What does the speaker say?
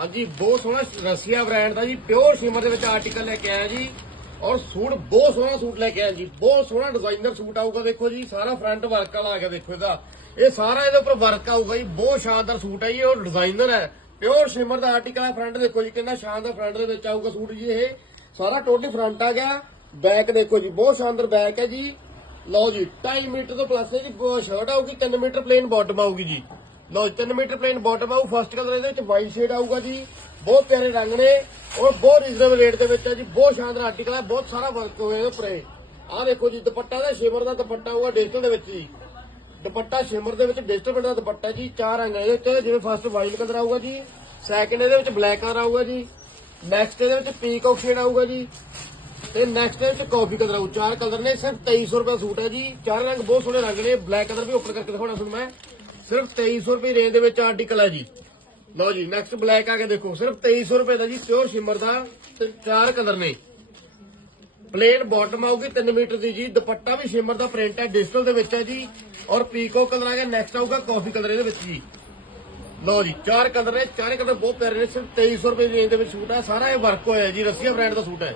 ਹਾਂਜੀ, ਬਹੁਤ ਸੋਹਣਾ ਰਸੀਆ ਬ੍ਰਾਂਡ ਦਾ ਜੀ ਪਿਓਰ ਸ਼ਿਮਰ ਦੇ ਵਿੱਚ ਆਰਟੀਕਲ ਲੈ ਕੇ ਆਇਆ ਜੀ। ਔਰ ਸੂਟ ਬਹੁਤ ਸੋਹਣਾ ਸੂਟ ਲੈ ਕੇ ਆਇਆ ਜੀ। ਬਹੁਤ ਸੋਹਣਾ ਡਿਜ਼ਾਈਨਰ ਸੂਟ ਆਊਗਾ, ਦੇਖੋ ਜੀ, ਸਾਰਾ ਫਰੰਟ ਵਰਕ ਵਾਲਾ ਆ ਗਿਆ, ਦੇਖੋ ਇਹਦਾ। ਇਹ ਸਾਰਾ ਇਹਦੇ ਉੱਪਰ ਵਰਕ ਆਊਗਾ ਜੀ, ਬਹੁਤ ਸ਼ਾਨਦਾਰ ਸੂਟ ਹੈ ਜੀ ਔਰ ਡਿਜ਼ਾਈਨਰ ਹੈ। ਪਿਓਰ ਸ਼ਿਮਰ ਦਾ ਆਰਟੀਕਲ ਹੈ ਫਰੰਟ ਦੇਖੋ ਜੀ, ਕਿੰਨਾ ਸ਼ਾਨਦਾਰ ਫਰੰਟ ਦੇ ਵਿੱਚ ਆਊਗਾ ਸੂਟ ਜੀ ਇਹ। ਸਾਰਾ ਟੋਟਲੀ ਫਰੰਟ ਆ ਗਿਆ। ਬੈਕ ਦੇਖੋ ਜੀ, ਬਹੁਤ ਸ਼ਾਨਦਾਰ ਬੈਕ ਹੈ ਜੀ। ਲਓ ਜੀ 2.5 ਮੀਟਰ ਤੋਂ ਪਲੱਸ ਹੈ ਜੀ ਸ਼ਰਟ ਆਊਗੀ 3 ਮੀਟਰ ਪਲੇਨ ਬਾਟਮ ਆਊਗੀ ਜੀ। ਲਓ ਜੀ 3 ਮੀਟਰ ਪਲੇਨ ਬਾਟਮ ਆਊ ਫਸਟ ਕਲਰ ਇਹਦੇ ਵਿੱਚ ਵਾਈਟ ਸ਼ੇਡ ਆਊਗਾ ਜੀ। ਬਹੁਤ ਪਿਆਰੇ ਰੰਗ ਨੇ ਔਰ ਬਹੁਤ ਰੀਜ਼ਨੇਬਲ ਰੇਟ ਦੇ ਵਿੱਚ ਹੈ ਜੀ। ਬਹੁਤ ਸ਼ਾਨਦਾਰ ਆਰਟੀਕਲ ਹੈ, ਬਹੁਤ ਸਾਰਾ ਵਰਕ ਹੋਇਆ ਇਹਦੇ ਉੱਪਰ ਆਹ ਦੇਖੋ ਜੀ, ਦੁਪੱਟਾ ਦਾ ਸ਼ਿਮਰ ਦਾ ਦੁਪੱਟਾ ਆਊਗਾ ਡਿਜੀਟਲ ਦੇ ਵਿੱਚ ਜੀ। ਦੁਪੱਟਾ ਸ਼ਿਮਰ ਦੇ ਵਿੱਚ ਡਿਜੀਟਲ ਪ੍ਰਿੰਟ ਦਾ ਦੁਪੱਟਾ ਜੀ, ਚਾਰ ਰੰਗ ਹੈ ਇਹਦੇ ਵਿੱਚ ਜਿਵੇਂ ਫਸਟ ਵਾਈਟ ਕਲਰ ਆਊਗਾ ਜੀ ਸੈਕਿੰਡ ਇਹਦੇ ਵਿੱਚ ਬਲੈਕ ਕਲਰ ਆਊਗਾ ਜੀ। ਨੈਕਸਟ ਇਹਦੇ ਵਿੱਚ ਪੀਕੌਕ ਸ਼ੇਡ ਆਊਗਾ ਜੀ। ਤੇ ਨੈਕਸਟ ਇਹਦੇ ਵਿੱਚ ਕਾਫੀ ਕਲਰ ਆਊ। ਚਾਰ ਕਲਰ ਨੇ, ਸਿਰਫ 2300 ਰੁਪਏ ਸੂਟ ਹੈ ਜੀ। ਚਾਰ ਰੰਗ ਬਹੁਤ ਸੋਹਣੇ ਰੰਗ ਨੇ। ਬਲੈਕ ਕਲਰ ਵੀ ਓਪਨ ਕਰਕੇ ਦਿਖਾਉਣਾ ਤੁਹਾਨੂੰ ਮੈਂ। ਸਿਰਫ 2300 ਰੁਪਏ ਰੇਂਜ ਦੇ ਵਿੱਚ ਆਰਟੀਕਲ ਹੈ ਜੀ। ਲਓ ਜੀ ਨੈਕਸਟ ਬਲੈਕ ਆ ਕੇ ਦੇਖੋ। ਸਿਰਫ 2300 ਰੁਪਏ ਦਾ ਜੀ ਪਿਓਰ ਸ਼ਿਮਰ ਦਾ ਤੇ ਚਾਰ ਕਲਰ ਨੇ। ਪਲੇਨ ਬਾਟਮ ਆਊਗੀ 3 ਮੀਟਰ ਦੀ ਜੀ। ਦੁਪੱਟਾ ਵੀ ਸ਼ਿਮਰ ਦਾ ਪ੍ਰਿੰਟ ਹੈ ਡਿਜੀਟਲ ਦੇ ਵਿੱਚ ਹੈ ਜੀ। ਔਰ ਪੀਕੋ ਕਲਰ ਆ ਗਿਆ ਨੈਕਸਟ ਆਊਗਾ ਕਾਫੀ ਕਲਰ ਇਹਦੇ ਵਿੱਚ ਜੀ। ਲਓ ਜੀ, ਚਾਰ ਕਲਰ ਨੇ, ਚਾਰੇ ਕਲਰ ਬਹੁਤ ਪਿਆਰੇ ਨੇ। ਸਿਰਫ 2300 ਰੁਪਏ ਦੀ ਰੇਂਜ ਦੇ ਵਿੱਚ ਸੂਟ ਹੈ। ਸਾਰਾ ਇਹ ਵਰਕ ਹੋਇਆ ਜੀ, ਰਸੀਆ ਬ੍ਰਾਂਡ ਦਾ ਸੂਟ ਹੈ।